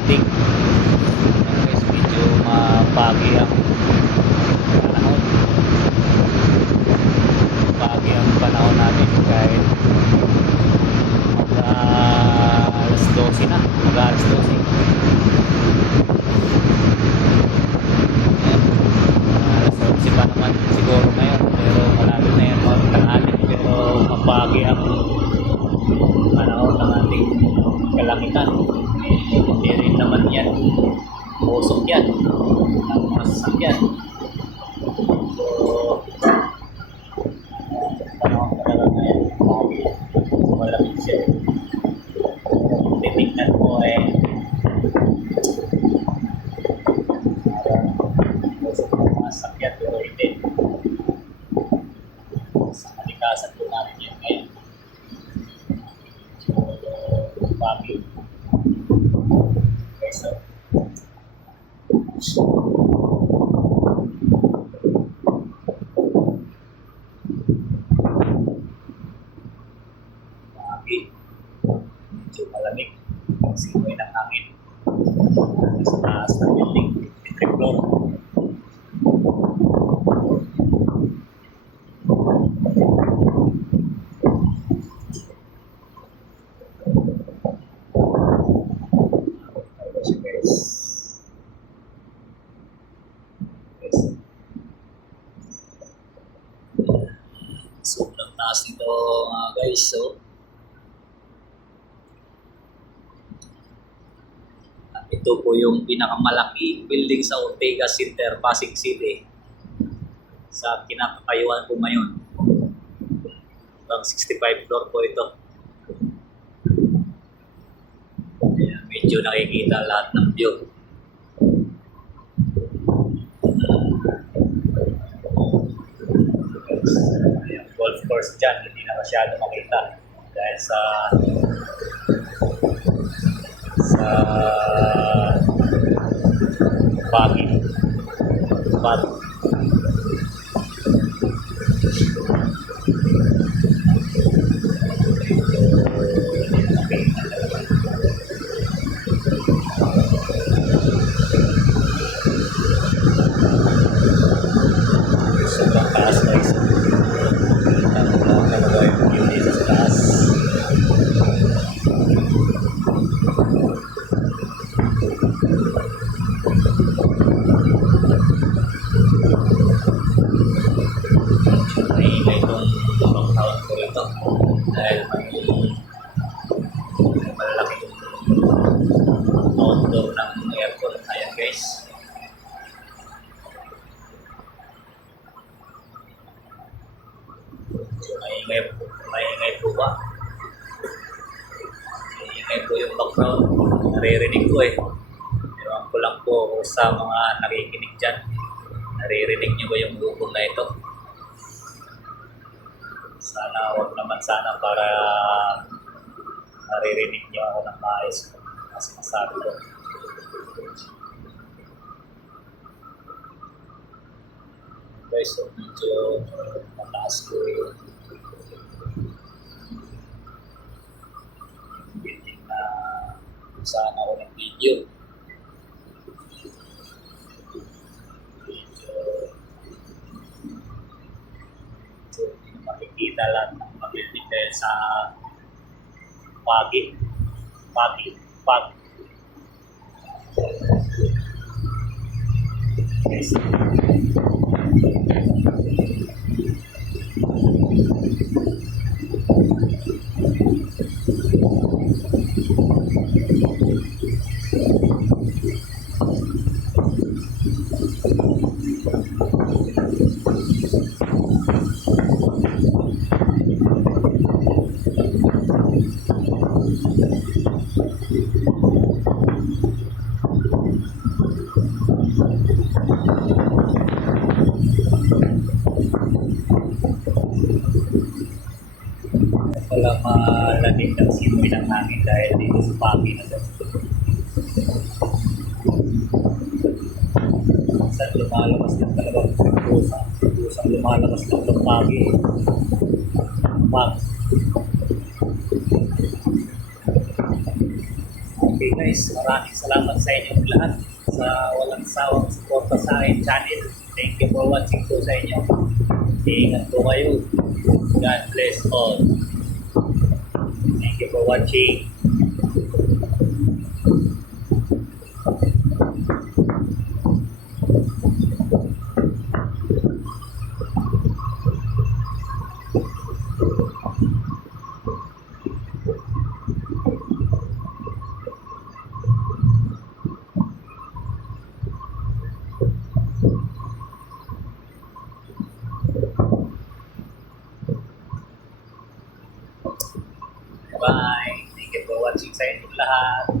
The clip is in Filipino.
landing. Ayan guys, medyo mapagi ang panahon. Pagi ang panahon natin kahit alas 12 na, alas 12. Ayan. Alas 11 pa naman siguro ngayon, pero malapit na yan tanghali, pero mapagi ang panahon ng ating kalangitan. Hindi rin naman yan usok yan ang masasakyan. So panahon talaga ngayon malamig siya. Titignan mo parang usok ng mga sakyan, pero hindi. Sa kalikasan po natin yan ngayon. Pagi. Okay, so pagi. Medyo malamig. Simoy ng hangin. Sa taas ng building. Fifth floor. Sobrang taas nito mga guys. So at ito po yung pinakamalaking building sa Ortega Center, Pasig City, sa kinakapayuan po ngayon. Hanggang 65 floor po ito. Ayan, medyo nakikita lahat ng view. Ayan, golf course dyan, hindi na masyado makita dahil sa pagi. Sobrang taas guys. Talaga yung view dito sa taas. Maingay itong lockdown ko rito dahil may malalaking outdoor ng aircon. Ayan guys. Maingay po ba? Maingay po yung background. Naririnig ko Ewan ko lang po sa mga nakikinig dyan. Naririnig nyo ba yung bubong na ito? Sana wag naman sana para naririnig nyo ako ng maayos na sinasabi ko. Guys, so medyo mataas ko yung building na kung saan ako ng video. Makikita lahat ng building dahil sa pagi. Yes. Walang malamig ng simoy ng hangin dahil dito sa pagi na doon. Saan lumalabas lang talaga kusang lumalabas lang ng pagi. Okay guys, maraming salamat sa inyong lahat sa walang sawang suporta sa aking channel. Thank you for watching po sa inyo. Ingat po kayo. God bless all. Thank you for watching. Bye. Thank you for watching sa inyong lahat.